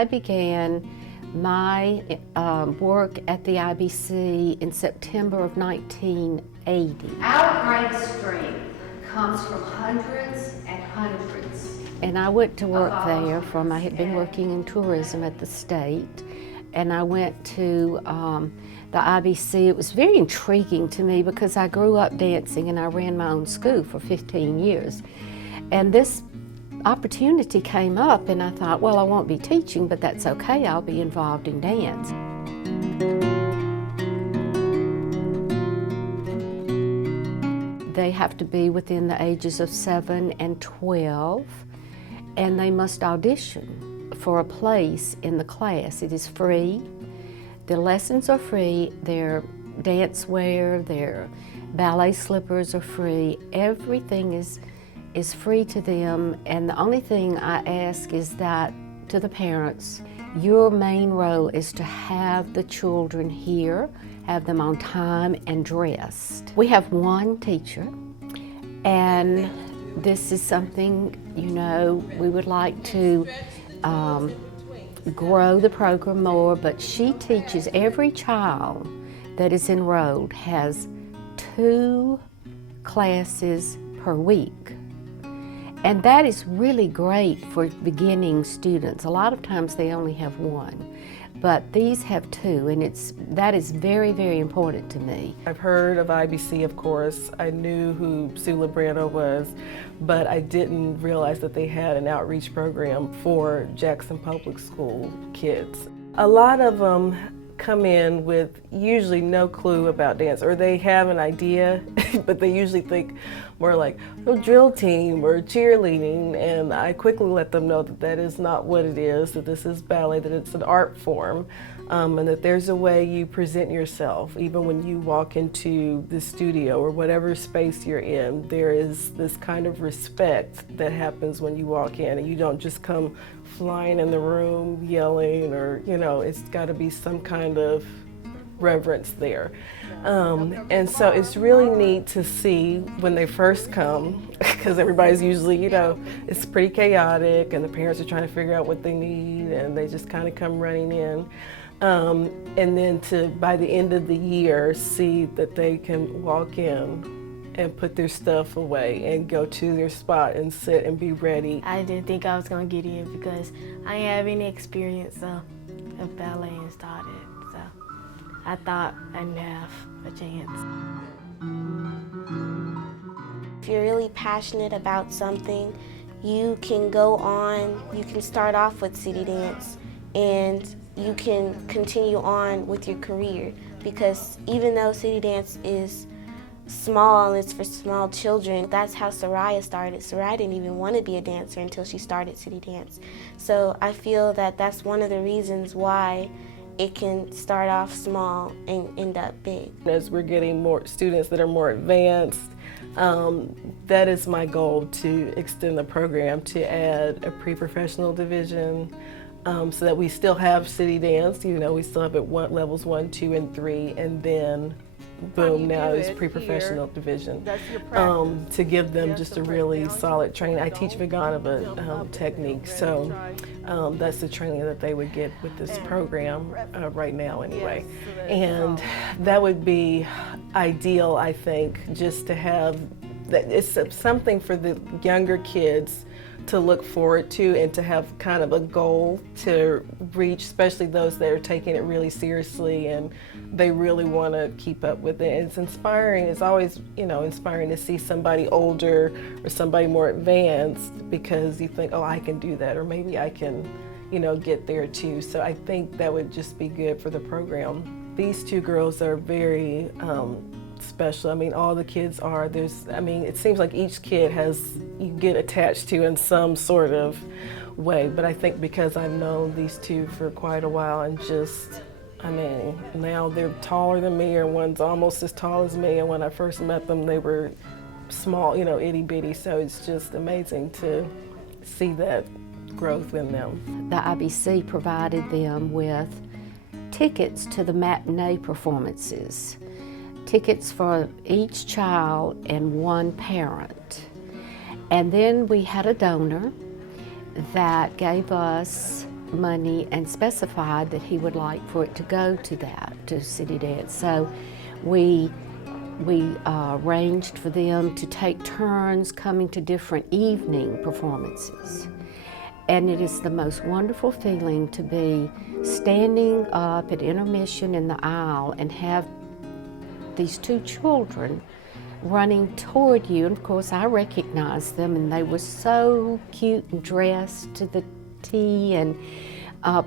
I began my work at the IBC in September of 1980. Our great strength comes from hundreds and hundreds. And I went to work there I had been working in tourism at the state, and I went to the IBC. It was very intriguing to me because I grew up dancing and I ran my own school for 15 years. And this opportunity came up and I thought, well, I won't be teaching, but that's okay, I'll be involved in dance. They have to be within the ages of 7 and 12, and they must audition for a place in the class. It is free. The lessons are free. Their dance wear, their ballet slippers are free. Everything is free to them, and the only thing I ask is that to the parents, your main role is to have the children here, have them on time and dressed. We have one teacher, and this is something, we would like to grow the program more, but she teaches every child that is enrolled has 2 classes per week. And that is really great for beginning students. A lot of times they only have 1, but these have 2, and that is very, very important to me. I've heard of IBC, of course. I knew who Sue Librano was, but I didn't realize that they had an outreach program for Jackson Public School kids. A lot of them come in with usually no clue about dance, or they have an idea, but they usually think more like a drill team or cheerleading, and I quickly let them know that that is not what it is, that this is ballet, that it's an art form, and that there's a way you present yourself. Even when you walk into the studio or whatever space you're in, there is this kind of respect that happens when you walk in, and you don't just come flying in the room yelling, or it's got to be some kind of reverence there. And so it's really neat to see when they first come, because everybody's usually, it's pretty chaotic and the parents are trying to figure out what they need, and they just kind of come running in. And then to, by the end of the year, see that they can walk in and put their stuff away and go to their spot and sit and be ready. I didn't think I was going to get in because I didn't have any experience of ballet and started, so I thought I didn't have a chance. If you're really passionate about something, you can go on, you can start off with CityDance, and you can continue on with your career, because even though CityDance is small and it's for small children, that's how Soraya started. Soraya didn't even want to be a dancer until she started CityDance. So I feel that that's one of the reasons why it can start off small and end up big. As we're getting more students that are more advanced, that is my goal, to extend the program, to add a pre-professional division, so that we still have CityDance. We still have it levels 1, 2, and 3, and then boom, now is pre-professional division, to give them just a really solid training. I teach Vaganova technique, so that's the training that they would get with this program right now anyway. And that would be ideal, I think, just to have that. It's something for the younger kids to look forward to, and to have kind of a goal to reach, especially those that are taking it really seriously and they really want to keep up with it. And it's inspiring. It's always, inspiring to see somebody older or somebody more advanced, because you think, oh, I can do that, or maybe I can, get there too. So I think that would just be good for the program. These 2 girls are very special. All the kids are. It seems like each kid you get attached to in some sort of way, but I think because I've known these 2 for quite a while, and now they're taller than me, or one's almost as tall as me, and when I first met them they were small, itty bitty, so it's just amazing to see that growth in them. The IBC provided them with tickets to the matinee performances. Tickets for each child and 1 parent. And then we had a donor that gave us money and specified that he would like for it to go to that, to CityDance. So we arranged for them to take turns coming to different evening performances. And it is the most wonderful feeling to be standing up at intermission in the aisle and have these two children running toward you. And of course I recognized them, and they were so cute and dressed to the T, and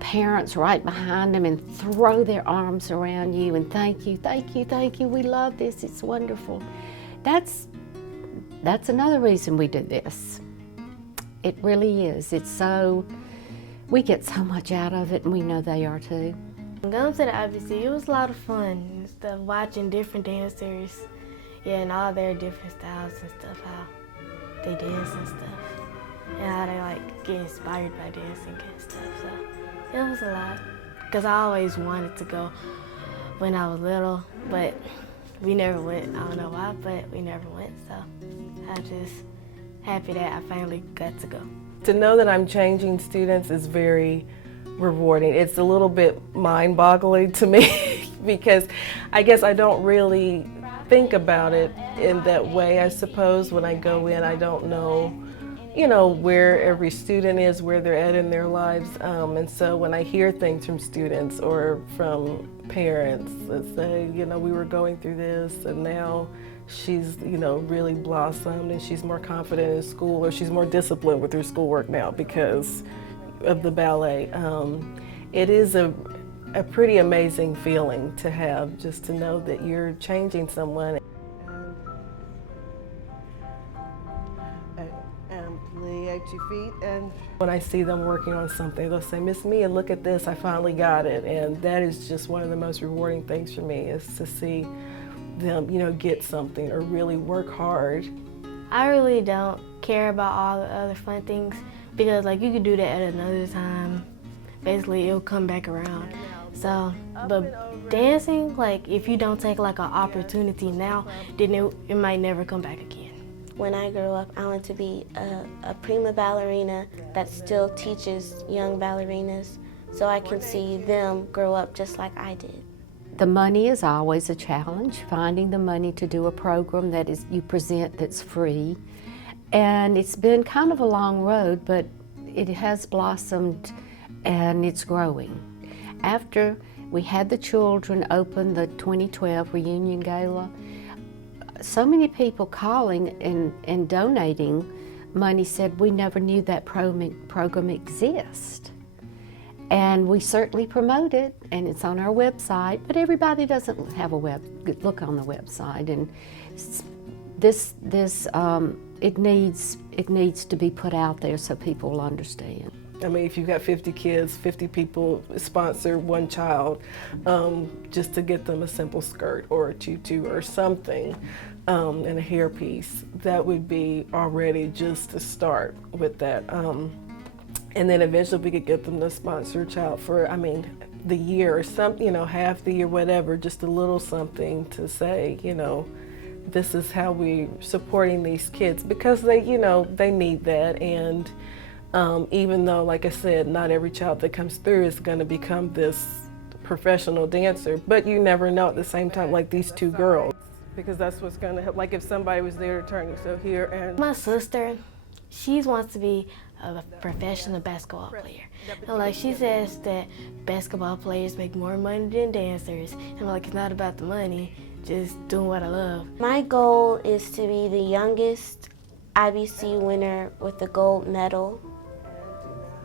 parents right behind them and throw their arms around you and thank you, thank you, thank you, we love this, it's wonderful. That's another reason we do this. It really is. It's so, we get so much out of it, and we know they are too. Going to the IBC, it was a lot of fun and stuff, watching different dancers, and all their different styles and stuff, how they dance and stuff, and how they like get inspired by dancing and stuff. So it was a lot, because I always wanted to go when I was little, but we never went. I don't know why, but we never went. So I'm just happy that I finally got to go. To know that I'm changing students is very rewarding. It's a little bit mind-boggling to me because I guess I don't really think about it in that way. I suppose when I go in, I don't know, you know, where every student is, where they're at in their lives. And so when I hear things from students or from parents that say, you know, we were going through this and now she's, you know, really blossomed and she's more confident in school, or she's more disciplined with her schoolwork now because of the ballet. It is a pretty amazing feeling to have, just to know that you're changing someone. And lay at your feet. And when I see them working on something, they'll say, Miss Mia, look at this, I finally got it. And that is just one of the most rewarding things for me, is to see them, you know, get something or really work hard. I really don't care about all the other fun things, because like you could do that at another time. Basically, it'll come back around. So, but dancing, like if you don't take like an opportunity now, then it might never come back again. When I grow up, I want to be a prima ballerina that still teaches young ballerinas, so I can see them grow up just like I did. The money is always a challenge, finding the money to do a program that is you present that's free. And it's been kind of a long road, but it has blossomed and it's growing. After we had the children open the 2012 reunion gala, so many people calling and donating money said, we never knew that program exists. And we certainly promote it, and it's on our website, but everybody doesn't have a look on the website. And it needs to be put out there so people will understand. I mean, if you've got 50 kids, 50 people sponsor one child, just to get them a simple skirt or a tutu or something, and a hairpiece, that would be already just to start with that. And then eventually we could get them to sponsor a child for, I mean, the year or something, you know, half the year, whatever, just a little something to say, you know, this is how we're supporting these kids, because they, you know, they need that. And even though, like I said, not every child that comes through is going to become this professional dancer, but you never know at the same time, like these two girls, because that's what's going to help. Like if somebody was there turning, so here and... My sister, she wants to be a professional basketball player. And like she says that basketball players make more money than dancers. And like, it's not about the money, just doing what I love. My goal is to be the youngest IBC winner with a gold medal.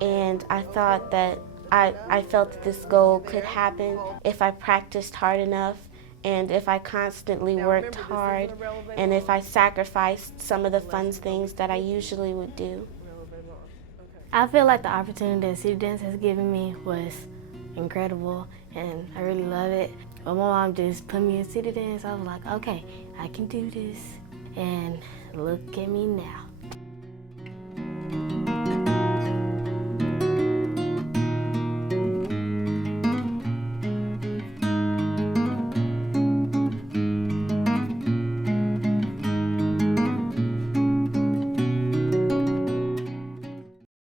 And I thought that I felt that this goal could happen if I practiced hard enough, and if I constantly worked hard, and if I sacrificed some of the fun things that I usually would do. I feel like the opportunity that CityDance has given me was incredible, and I really love it. But my mom just put me in CityDance. I was like, okay, I can do this, and look at me now.